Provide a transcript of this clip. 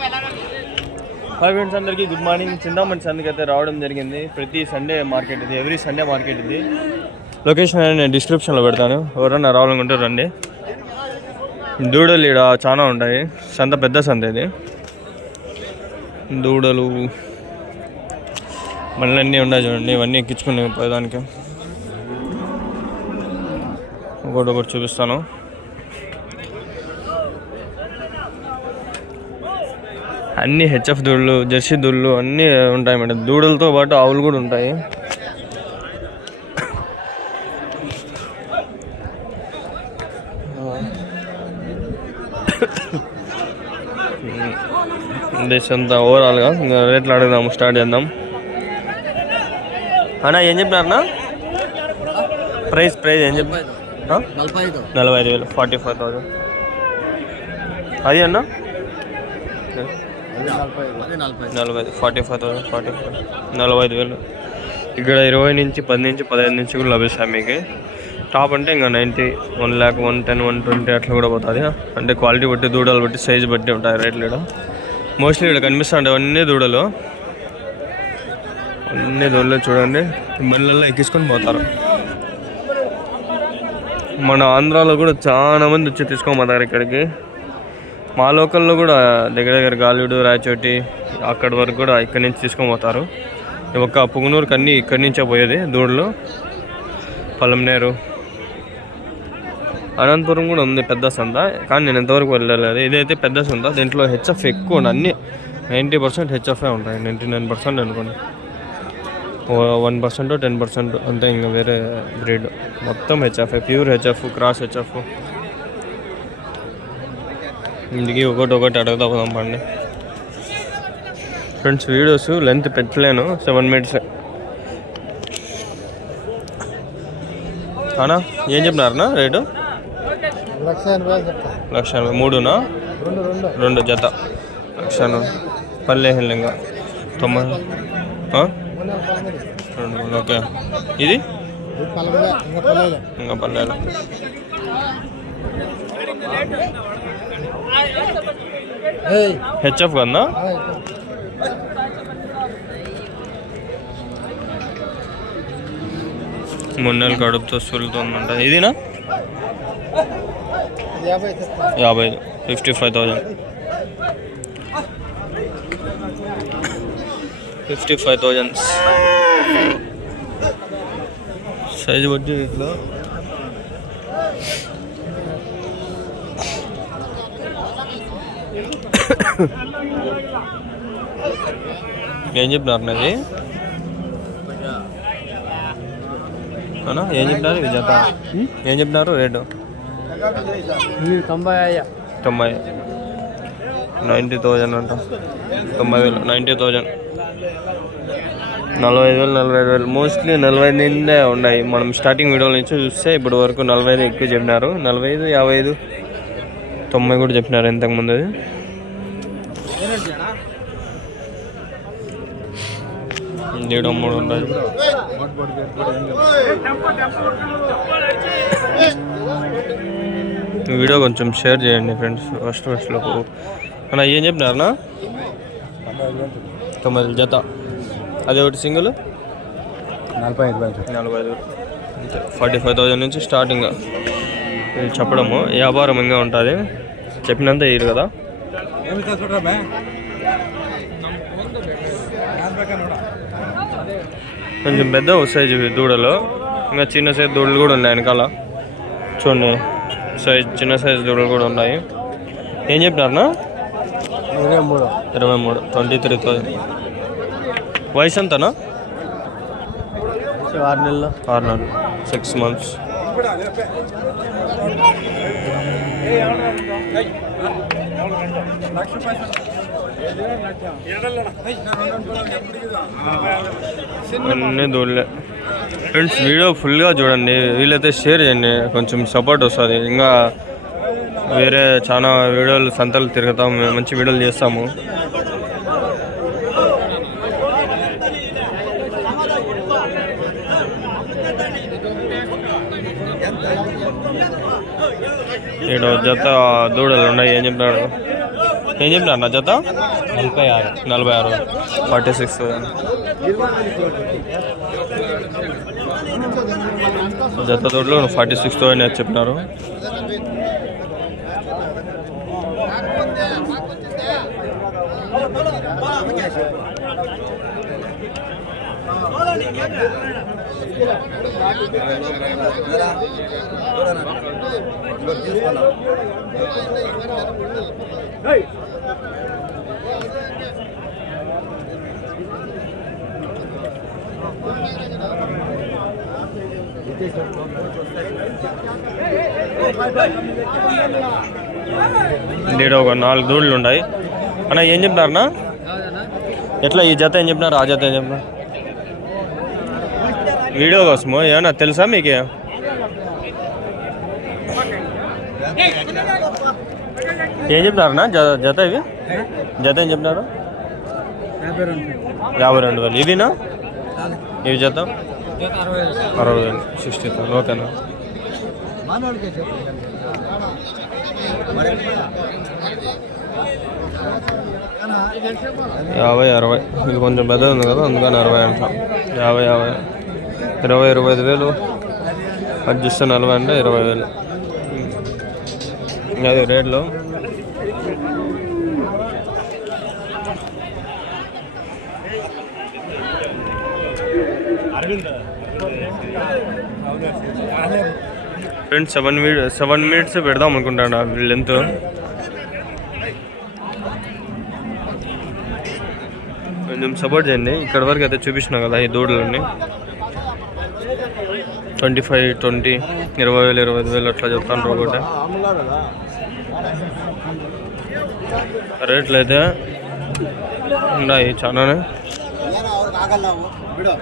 Hi friends, అందరికీ good morning. Chintamani సందుకి అయితే రావడం జరిగింది. ప్రతి సండే మార్కెట్ ఇది, ఎవ్రీ సండే మార్కెట్ ఇది. లొకేషన్ అనేది నేను డిస్క్రిప్షన్లో పెడతాను, ఎవరన్నా రావాలనుకుంటే రండి. దూడలు ఇక్కడ చాలా ఉంటాయి, సంత పెద్ద సంత ఇది. దూడలు మళ్ళీ అన్నీ ఉన్నాయి చూడండి, ఇవన్నీ ఎక్కించుకుని పోయేదానికి. ఒకటి చూపిస్తాను. అన్నీ హెచ్ఎఫ్ దూడలు, జెర్సీ దూడలు అన్నీ ఉంటాయి మేడం. దూడలతో పాటు ఆవులు కూడా ఉంటాయి. అంతా ఓవరాల్గా ఇంకా రేట్లు అడుగుదాము, స్టార్ట్ చేద్దాం. అన్నా ఏం చెప్పినారన్నా? ప్రైస్ ఏం చెప్పి 45,000, 45,000. అది అన్నా 40, 45,000, 45,000. ఇక్కడ 20 నుంచి 10 నుంచి 15 నుంచి కూడా లభిస్తాయి మీకు. టాప్ అంటే ఇంకా 90, 1 lakh, 110, 120 అట్లా కూడా పోతుంది. అంటే క్వాలిటీ బట్టి, దూడలు బట్టి, సైజు బట్టి ఉంటాయి రేట్లు. ఇక్కడ మోస్ట్లీ ఇక్కడ కనిపిస్తుంటాయి అన్నీ దూడలు. చూడండి, బండ్లలో ఎక్కించుకొని పోతారు. మన ఆంధ్రాలో కూడా చాలా మంది వచ్చి తీసుకోమంటారు ఇక్కడికి. మా లోకల్లో కూడా దగ్గర గాలిడు, రాయచోటి అక్కడి వరకు కూడా ఇక్కడి నుంచి తీసుకొని పోతారు. ఒక పుంగనూరుకి అన్నీ ఇక్కడి నుంచే పోయేది దూడలు. పలంనేరు, అనంతపురం కూడా ఉంది పెద్ద సంత, కానీ నేను ఎంతవరకు వెళ్ళలేదు. ఇదైతే పెద్ద సంత, దీంట్లో హెచ్ఎఫ్ ఎక్కువ ఉంది. అన్నీ 90% హెచ్ఎఫ్ఏ ఉంటాయి, 99% అనుకోండి. 1% 10% అంతే, ఇంకా వేరే బ్రీడ్. మొత్తం హెచ్ఎఫ్ఏ, ప్యూర్ హెచ్ఎఫ్, క్రాస్ హెచ్ఎఫ్. ఇందుకు ఒకటి అడుగుతా పోదాం పండి ఫ్రెండ్స్. వీడియోస్ లెంత్ పెట్టలేను, 7 minutes. అన్నా ఏం చెప్పినారన్నా రేటు? 1,80,000. 3నా 2 జత 1,80,000. పల్లె హిల్లింగా 90. 2. ఓకే, ఇది ఇంకా పల్లెలు. హెచ్ఎఫ్ కన్నా 3 నెలలు కడుపుతో సులుతుందంట. ఇదినా 50, 55,000. 55,000 సైజు బట్టి ఇట్లా. ఏం చెప్పినారు నాది అన్నా? ఏం చెప్పినారు ఇది జత? ఏం చెప్పినారు రేటు? 90, 90,000 అంట. 90,000, 90,000. 45,000, 45,000. మోస్ట్లీ 45 నిండే ఉన్నాయి. మనం స్టార్టింగ్ వీడియోల నుంచి చూస్తే ఇప్పటి వరకు 45 ఎక్కువ చెప్పినారు. 45, 55, 90 కూడా చెప్పినారు ఇంతకుముందు. అది ఏడో 3 ఉన్నాయి. వీడియో కొంచెం షేర్ చేయండి ఫ్రెండ్స్. ఫస్ట్లో అన్న ఏం చెప్పినారన్నా? 90 జత. అదే ఒకటి సింగిల్ 45,000. అంతే, 45,000 నుంచి స్టార్టింగ్. ఇది చెప్పడము వ్యాపారం ఇంకా ఉంటుంది, చెప్పినంత ఇయ్యరు కదా. కొంచెం పెద్ద సైజు దూడలు, ఇంకా చిన్న సైజు దూడలు కూడా ఉన్నాయి వెనకాల. చూడండి, చిన్న సైజు దూడలు కూడా ఉన్నాయి. ఏం చెప్పినారన్నా? 23, 23,000. వయసు ఎంతనా? 6 నెలలు, 6 months. అన్నీ దూడలే ఫ్రెండ్స్. వీడియో ఫుల్గా చూడండి, వీలైతే షేర్ చేయండి, కొంచెం సపోర్ట్ వస్తుంది. ఇంకా వేరే చాలా వీడియోలు సంతలు తిరుగుతాము, మంచి వీడియోలు చేస్తాము. ఇక్కడ జత దూడలు ఉన్నాయి. ఏం చెప్పినాడు? ఏం చెప్పినారు నా జత 46 46 జత తోటలో 46 అని చెప్పినారు. ఇండియా ఒక 4 దూడలు ఉన్నాయి అన్న. ఏం చెప్పినారన్నా ఎట్లా ఈ జత ఏం చెప్పినారు, ఆ జత ఏం చెప్పినారు? వీడియో కోసము ఏమన్నా తెలుసా మీకు? ఏం చెప్పినారన్నా జత ఇవి? జత ఏం చెప్పినారు? 52,000. ఇవినా ఇవి జత 60,000 60,000. ఓకేనా? 50-60. ఇది కొంచెం పెద్ద ఉంది కదా, అందుకని 60 అంట. 50-50 20-25,000. అది చూస్తే 40 అంటే 20,000. అది రేట్లో. ఫ్రెండ్స్ 7 minutes పెడదాం అనుకుంటాను లెంత్. కొంచెం సపోర్ట్ చేయండి. ఇక్కడ వరకు అయితే చూపించినా కదా ఈ దూడలన్నీ 25, 20, 20,000 25,000 అట్లా చెప్తాను. ఒకటి రేట్లు అయితే ఉన్నాయి చాలానే.